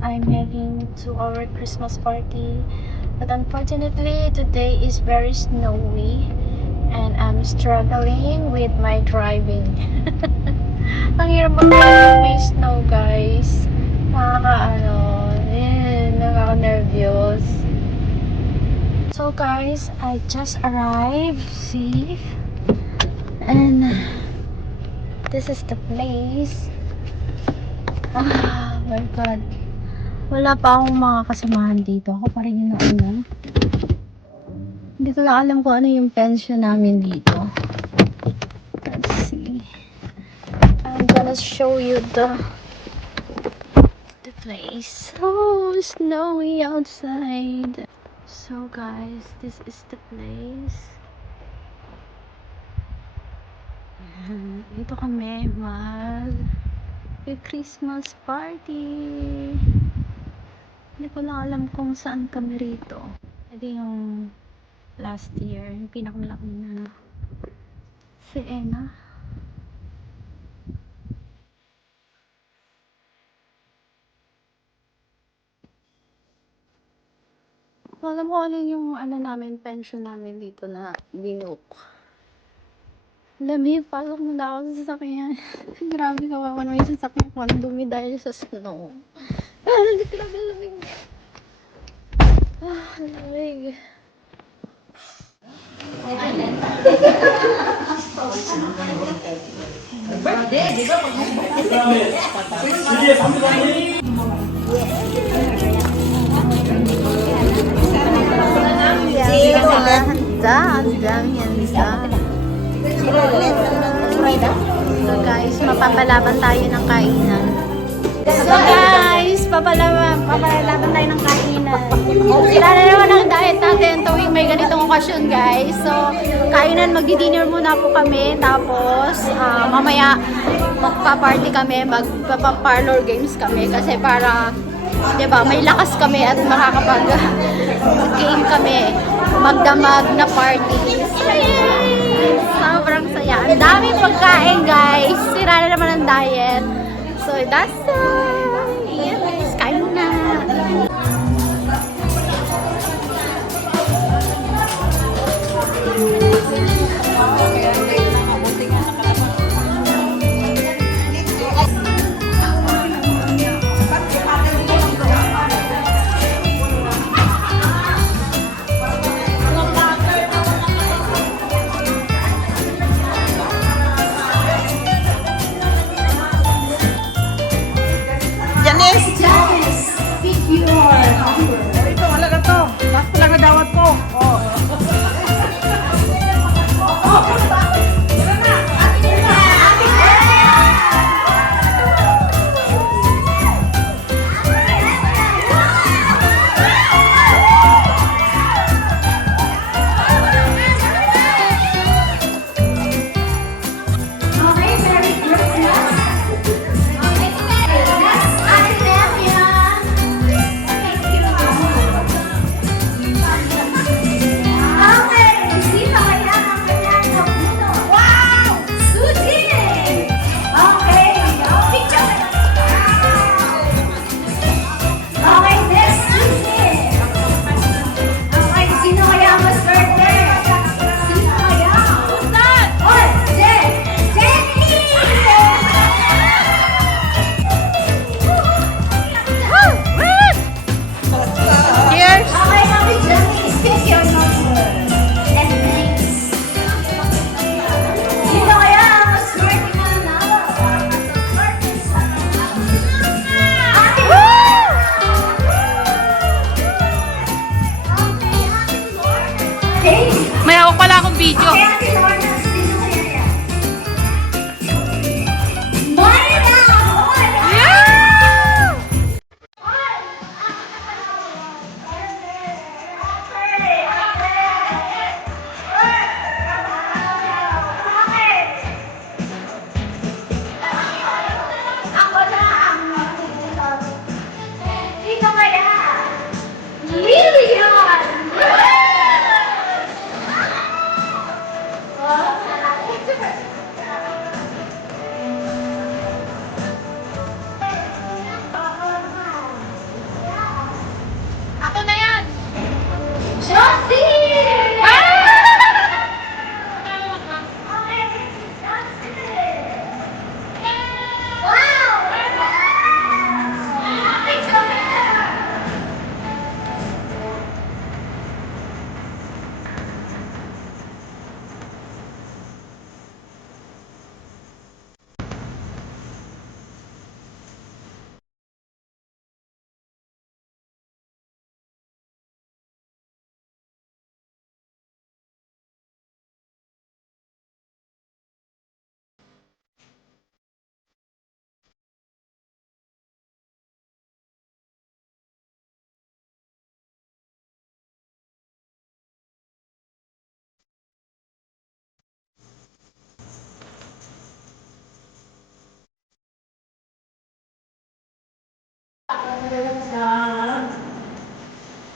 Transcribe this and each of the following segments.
I'm heading to our Christmas party. But unfortunately, today is very snowy and I'm struggling with my driving. Ang hirap mag-drive may snow, guys. Nakaka-nervyos. So guys, I just arrived, see? And this is the place. Oh my god. Wala pa akong mga kasamahan dito. Ako pa rin yung nauna. Hindi ko lang alam kung ano yung pension namin dito. Let's see. I'm gonna show you the place. Oh, snowy outside. So guys, this is the place. Dito kami Christmas party. Hindi ko lang alam kung saan kami rito. Ito yung last year, yung pinakamalaki na Siena. Alam ko ano yung namin, pension namin dito na binook. Lamig, pasok muna ako sa sasakyan. Grabe, kawawa naman yung sasakyan ko. Ang dumi dahil sa snow. Grabe lamig. Lamig. So guys, mapapalaban tayo ng kainan. So guys, papalaban tayo ng kainan. Kilala naman ang diet natin tuwing may ganitong okasyon, guys. So, kainan, magdi-dinner muna po kami. Tapos, mamaya magpa-party kami, magpa-parlor games kami. Kasi para, diba, may lakas kami at makakapag-game kami. Magdamag na party. Yay! Sobrang saya. Ang daming pagkain, guys. Sira na naman ang diet. So, that's yes, kain na. May hawak pala akong video.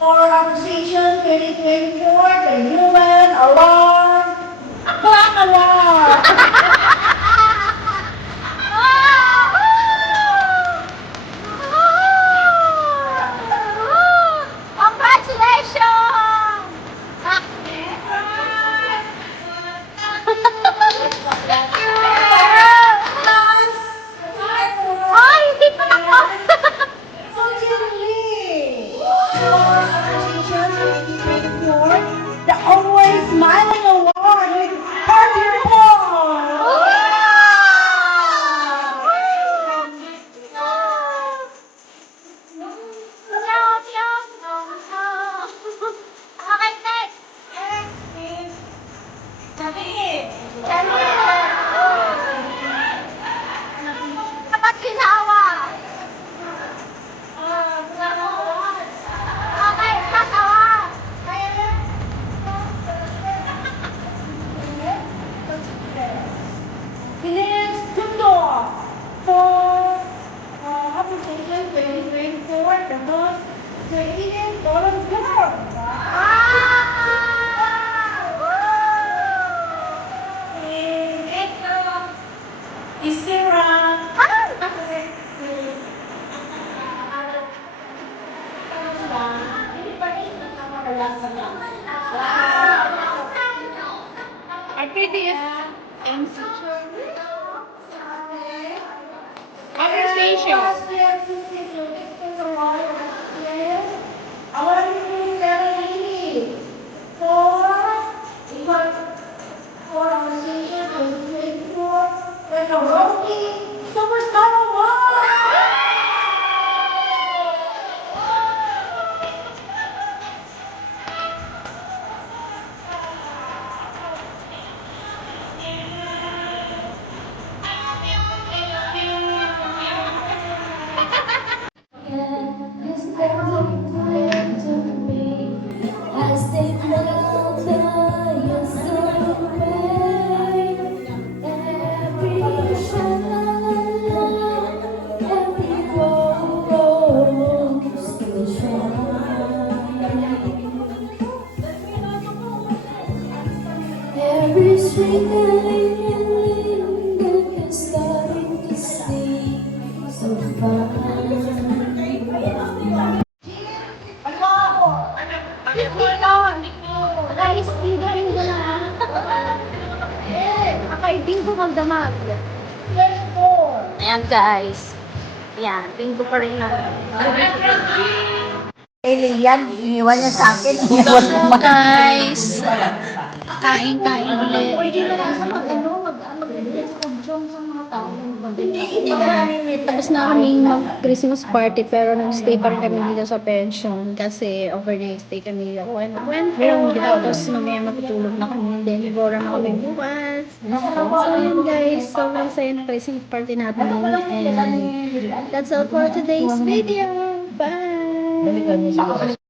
For Association 2024, the Human Alarm. Clock Alarm! Ay, hindi pa ako! Fortunately, for Association 2024, the Always Smiling Award with Party Report. Okay, next! Dapat ginawa! Okay, tatawa! Denise Tundor for Association 2024, the most creative volunteer. Isira. PDF MC. Conversation. Superstar Award! As they cloud the yesterday, every shalala, every rose still shine. Every twinkling that is starting to see so fine. Guys, tingnan ko na. Akaibing ko magdamag. Ayan guys. Ayan, bingo pa rin na. Alien, iniwan niya sa akin. So guys, kain-kain ulit. Tapos na kaming mag-Christmas party pero nag-stay pa rin kami dito sa pension kasi overnight stay kami. Went home tapos mamaya matutulog na kami. Then, bora na kami bukas. So yun guys, sobrang saya ng Christmas party natin. And that's all for today's video. Bye!